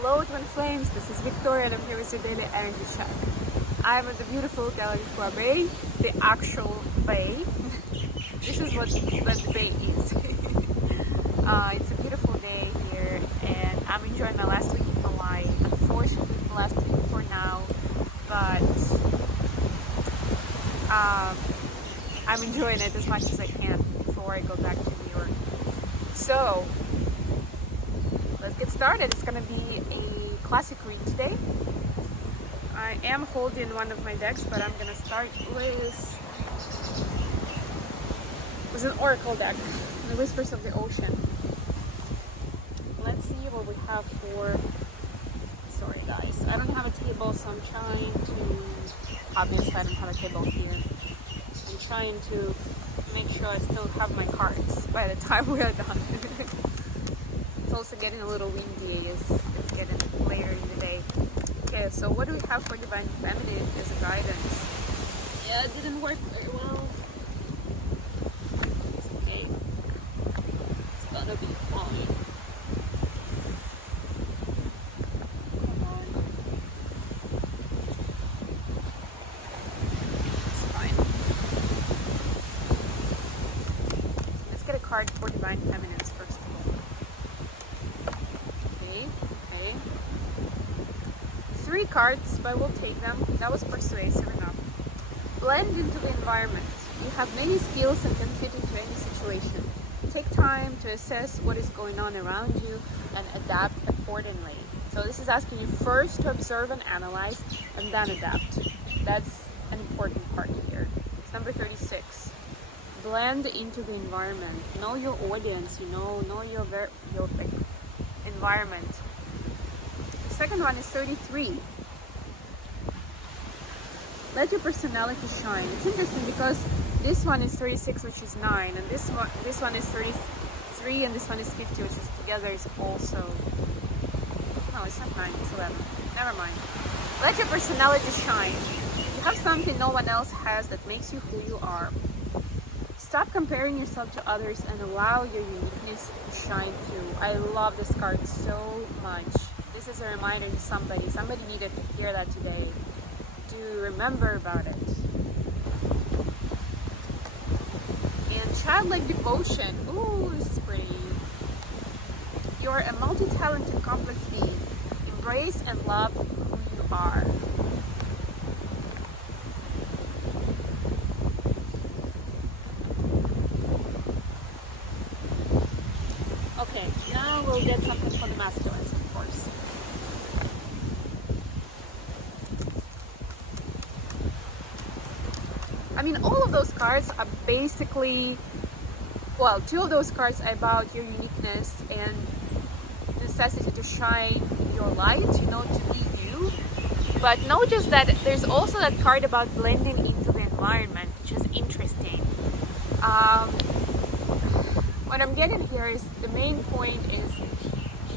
Hello Twin Flames, this is Victoria and I'm here with your daily energy check. I'm at the beautiful Viktoriia-Gruzdieva Bay, the actual bay. This is what the bay is. It's a beautiful day here and I'm enjoying my last week in Hawaii. Unfortunately it's the last week for now, but I'm enjoying it as much as I can before I go back to New York. So let's get started. It's gonna be a classic read today. I am holding one of my decks, but I'm gonna start with an oracle deck, the Whispers of the Ocean. Let's see what we have for. Sorry guys, I don't have a table, so I'm trying to. Obviously, I don't have a table here. I'm trying to make sure I still have my cards by the time we are done. It's also getting a little windy as it's getting later in the day. Okay, so what do we have for Divine Feminine as a guidance? Yeah, it didn't work very well. It's okay. It's gonna be fine. Come on. It's fine. Let's get a card for Divine Feminines first of all. Okay. 3 cards, but we'll take them. That was persuasive enough. Blend into the environment. You have many skills and can fit into any situation. Take time to assess what is going on around you and adapt accordingly. So this is asking you first to observe and analyze and then adapt. That's an important part here. It's number 36. Blend into the environment. Know your audience, know your environment. The second one is 33. Let your personality shine. It's interesting because this one is 36, which is 9, and this one is 33, and this one is 50, which is together is also. No, it's not 9. It's 11. Never mind. Let your personality shine. You have something no one else has that makes you who you are. Stop comparing yourself to others and allow your uniqueness to shine through. I love this card so much. This is a reminder to somebody. Somebody needed to hear that today. To remember about it. And childlike devotion. Ooh, this is pretty. You're a multi-talented, complex being. Embrace and love who you are. Okay, now we'll get something for the masculines, of course. I mean, all of those cards are basically, well, 2 of those cards are about your uniqueness and necessity to shine your light, to be you. But notice that there's also that card about blending into the environment, which is interesting. What I'm getting here is the main point is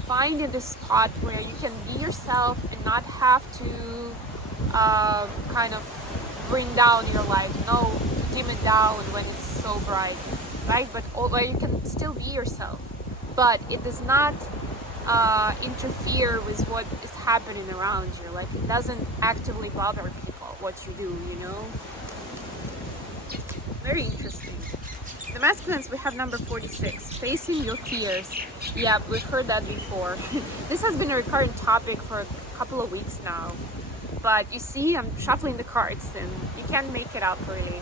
finding the spot where you can be yourself and not have to kind of bring down your light, dim it down when it's so bright, right? But where you can still be yourself, but it does not interfere with what is happening around you. Like, it doesn't actively bother people what you do, Very interesting. The masculines, we have number 46, facing your fears. Yeah, we've heard that before. This has been a recurrent topic for a couple of weeks now. But you see, I'm shuffling the cards and you can't make it up really.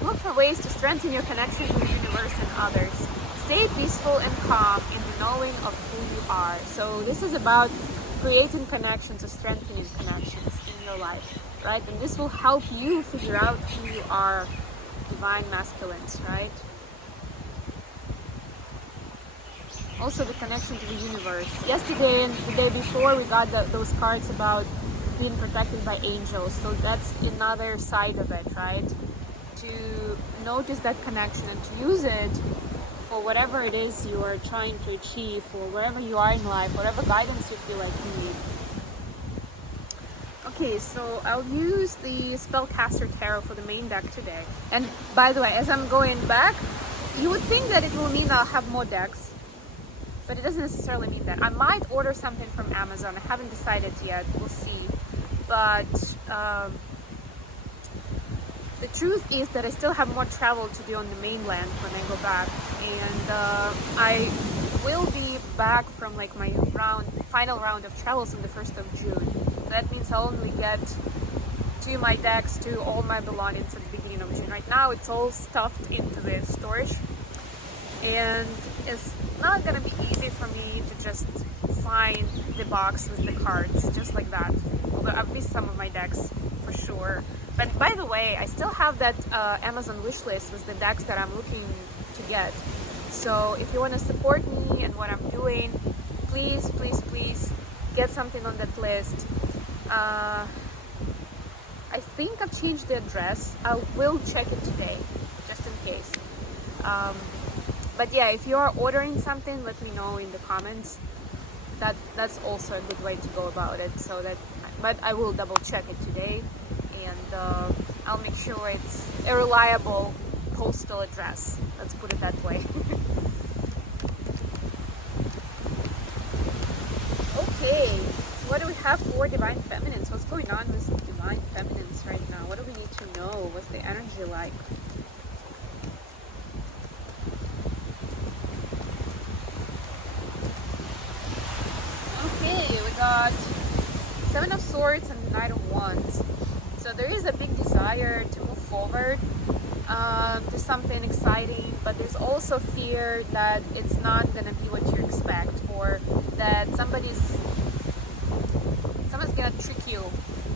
Look for ways to strengthen your connection to the universe and others. Stay peaceful and calm in the knowing of who you are. So this is about creating connections or strengthening connections in your life, right? And this will help you figure out who you are, divine masculines, right? Also the connection to the universe. Yesterday and the day before we got those cards about being protected by angels. So that's another side of it, right? To notice that connection and to use it for whatever it is you are trying to achieve, or wherever you are in life, whatever guidance you feel like you need. Okay, so I'll use the Spellcaster Tarot for the main deck today. And by the way, as I'm going back, you would think that it will mean I'll have more decks. but it doesn't necessarily mean that. I might order something from Amazon. I haven't decided yet. We'll see. But the truth is that I still have more travel to do on the mainland when I go back, and I will be back from like my final round of travels on the 1st of June. So that means I'll only get to my decks, to all my belongings at the beginning of June. Right now it's all stuffed into the storage, and it's not gonna be easy for me to just find the box with the cards just like that. Although I've missed some of my decks for sure. But by the way, I still have that Amazon wish list with the decks that I'm looking to get. So if you want to support me and what I'm doing, please, please, please get something on that list. I think I've changed the address. I will check it today, just in case. But yeah, if you are ordering something, let me know in the comments. That's also a good way to go about it. But I will double check it today, and I'll make sure it's a reliable postal address. Let's put it that way. Okay, what do we have for Divine Feminines? What's going on with Divine Feminines right now? What do we need to know? What's the energy like? Okay, we got Seven of Swords and the Knight of Wands. So there is a big desire to move forward to something exciting, but there's also fear that it's not gonna be what you expect, or that someone's gonna trick you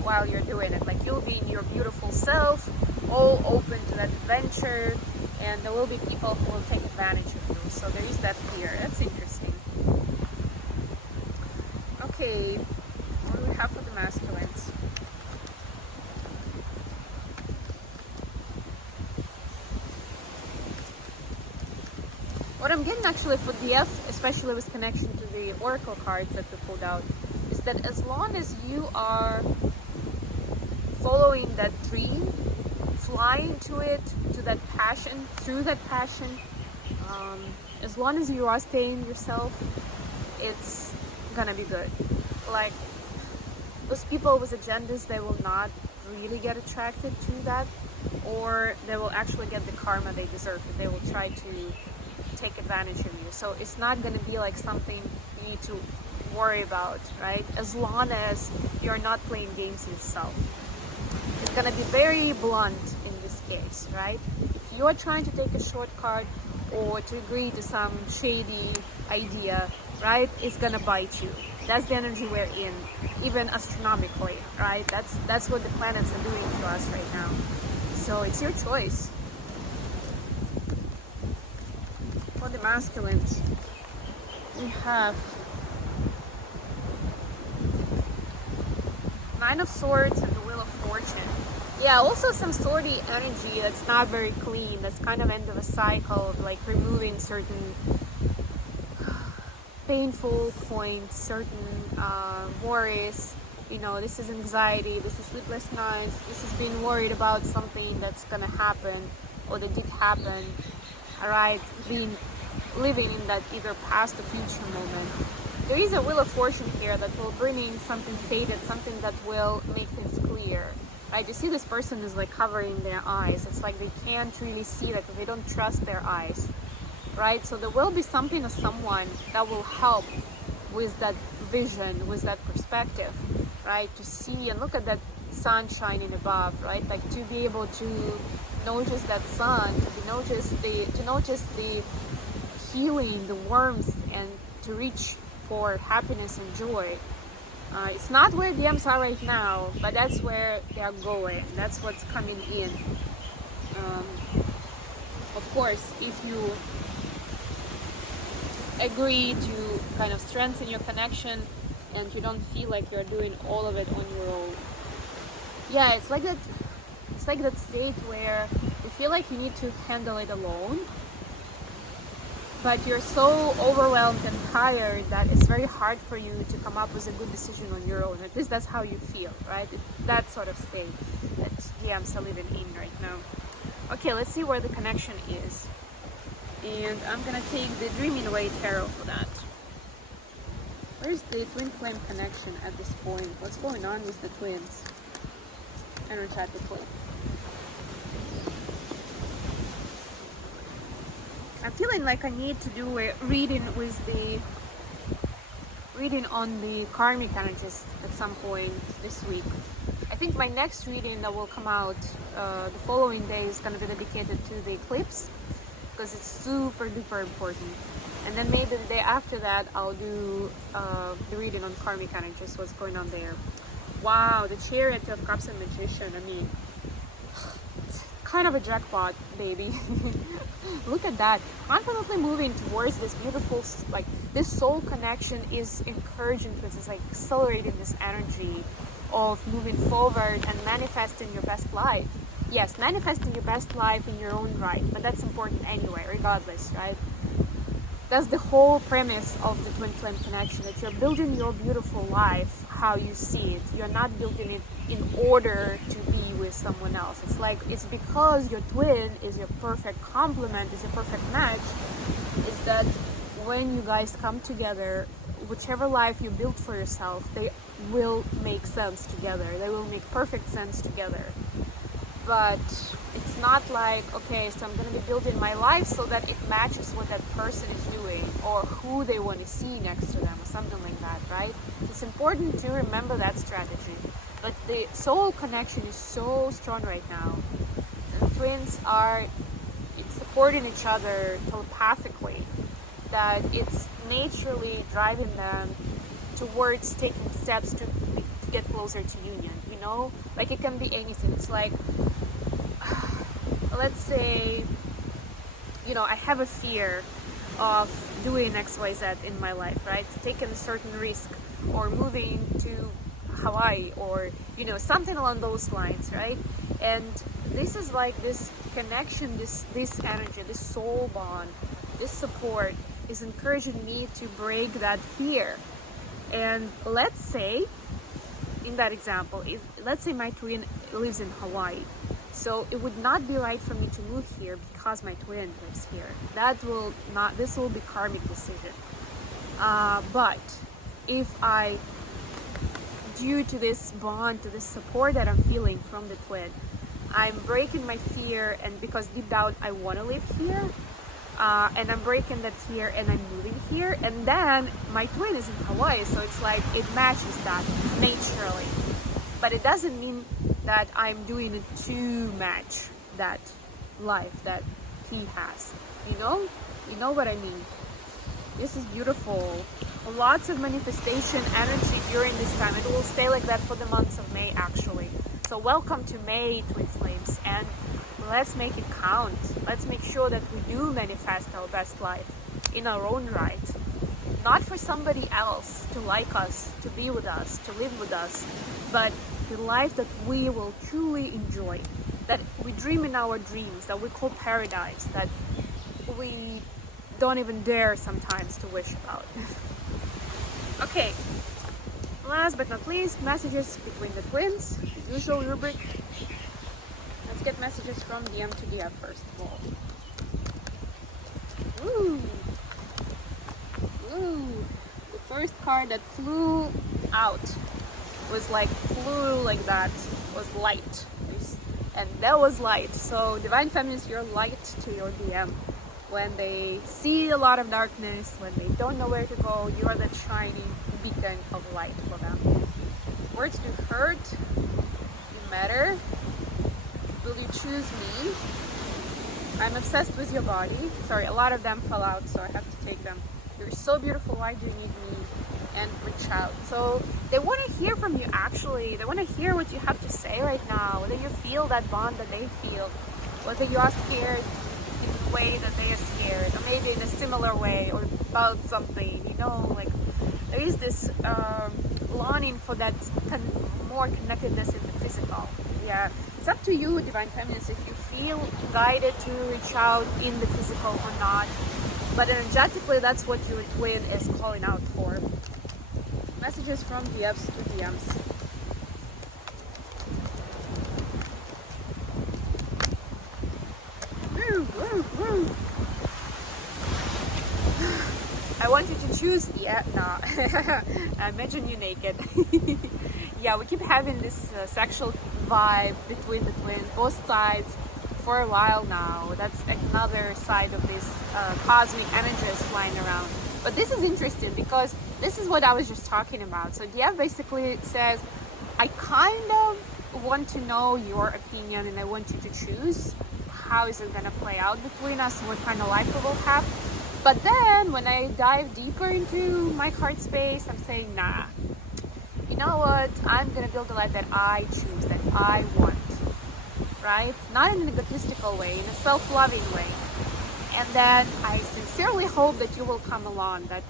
while you're doing it. Like, you'll be in your beautiful self, all open to that adventure, and there will be people who will take advantage of you. So there is that fear. That's interesting. Okay, what do we have for the masculines? What I'm getting actually for DF, especially with connection to the oracle cards that we pulled out, is that as long as you are following that dream, flying to it, to that passion, through that passion, as long as you are staying yourself, it's gonna be good. Like, those people with agendas, they will not really get attracted to that, or they will actually get the karma they deserve. They will try to take advantage of you. So it's not going to be like something you need to worry about, right? As long as you're not playing games yourself. It's going to be very blunt in this case, right? If you're trying to take a shortcut or to agree to some shady idea, right, it's going to bite you. That's the energy we're in, even astronomically, right? That's what the planets are doing to us right now. So it's your choice. For the masculines, we have Nine of Swords and the Wheel of Fortune. Yeah, also some swordy energy that's not very clean. That's kind of end of a cycle of like removing certain painful points, certain worries. You know, this is anxiety, this is sleepless nights, this is being worried about something that's gonna happen or that did happen. Alright, living in that either past or future moment. There is a Wheel of Fortune here that will bring in something faded, something that will make things clear. Right? You see this person is like covering their eyes. It's like they can't really see that, they don't trust their eyes. Right? So there will be something or someone that will help with that vision, with that perspective, right? To see and look at that sun shining above, right? Like to be able to notice that sun, to notice the healing, the warmth, and to reach for happiness and joy. It's not where DMs are right now, but that's where they are going. That's what's coming in. Of course, if you agree to kind of strengthen your connection and you don't feel like you're doing all of it on your own. Yeah, it's like that state where you feel like you need to handle it alone, but you're so overwhelmed and tired that it's very hard for you to come up with a good decision on your own. At least that's how you feel, right? It's that sort of state that DMs are living in right now. Okay, let's see where the connection is. And I'm gonna take the Dreaming Away Tarot for that. Where's the twin flame connection at this point? What's going on with the twins energetically? I'm feeling like I need to do a reading on the karmic energies at some point this week. I think my next reading that will come out the following day is going to be dedicated to the eclipse, because it's super duper important. And then maybe the day after that I'll do the reading on karmic energies, what's going on there. Wow, the Chariot of Cups and Magician. I mean, kind of a jackpot, baby. Look at that. Confidently moving towards this beautiful, like, this soul connection is encouraging because it's like accelerating this energy of moving forward and manifesting your best life. Yes, manifesting your best life in your own right, but that's important anyway, regardless, right? That's the whole premise of the twin flame connection, that you're building your beautiful life how you see it. You're not building it in order to be with someone else. It's like, it's because your twin is your perfect complement, is your perfect match, is that when you guys come together, whichever life you build for yourself, they will make sense together. They will make perfect sense together. But it's not like, okay, so I'm going to be building my life so that it matches what that person is doing or who they want to see next to them or something like that, right? It's important to remember that strategy. But the soul connection is so strong right now. The twins are supporting each other telepathically, that it's naturally driving them towards taking steps to get closer to union, you know? Like, it can be anything. It's like, let's say, you know, I have a fear of doing XYZ in my life, right? Taking a certain risk, or moving to Hawaii, or, you know, something along those lines, right? And this is like this connection, this energy, this soul bond, this support is encouraging me to break that fear. And let's say, in that example, let's say my twin lives in Hawaii, so it would not be right for me to move here because my twin lives here. This will be karmic decision. But if I, due to this bond, to this support that I'm feeling from the twin, I'm breaking my fear, and because deep down I want to live here, and I'm breaking that fear and I'm moving here, and then my twin is in Hawaii, so it's like it matches that naturally. But it doesn't mean that I'm doing it to match that life that he has. You know what I mean? This is beautiful. Lots of manifestation energy during this time. It will stay like that for the months of May, actually. So welcome to May, twin flames, and let's make it count. Let's make sure that we do manifest our best life in our own right. Not for somebody else to like us, to be with us, to live with us, but the life that we will truly enjoy, that we dream in our dreams, that we call paradise, that we don't even dare sometimes to wish about. Okay, last but not least, messages between the twins, usual rubric. Let's get messages from DM to DM first of all. Ooh. The first card that flew out was like, flew like that, was light. And that was light. So divine feminines, you're light to your DM. When they see a lot of darkness, when they don't know where to go, you are that shining beacon of light for them. Words do hurt, you matter. Will you choose me? I'm obsessed with your body. Sorry, a lot of them fell out, so I have to take them. You're so beautiful, why do you need me? And reach out. So they want to hear from you, actually. They want to hear what you have to say right now, whether you feel that bond that they feel, whether you are scared in the way that they are scared, or maybe in a similar way, or about something, you know, like there is this longing for that more connectedness in the physical. Yeah, it's up to you, divine feminines, if you feel guided to reach out in the physical or not. But energetically, that's what your twin is calling out for. Messages from DMs to DMs. I want you to choose. Yeah, no. Imagine you naked. Yeah, we keep having this sexual vibe between the twins, both sides, for a while now. That's another side of this cosmic energies flying around. But this is interesting because this is what I was just talking about. So Diev basically says, I kind of want to know your opinion and I want you to choose how is it going to play out between us, what kind of life we will have. But then when I dive deeper into my heart space, I'm saying, nah, you know what? I'm going to build a life that I choose, that I want, right? Not in an egotistical way, in a self-loving way. And then I sincerely hope that you will come along, that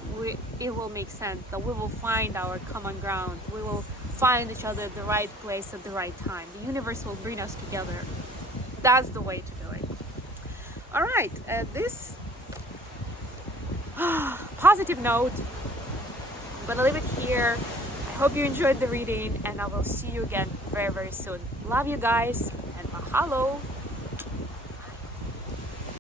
it will make sense, that we will find our common ground. We will find each other at the right place at the right time. The universe will bring us together. That's the way to do it. All right, this positive note, I'm gonna leave it here. I hope you enjoyed the reading and I will see you again very, very soon. Love you guys and mahalo.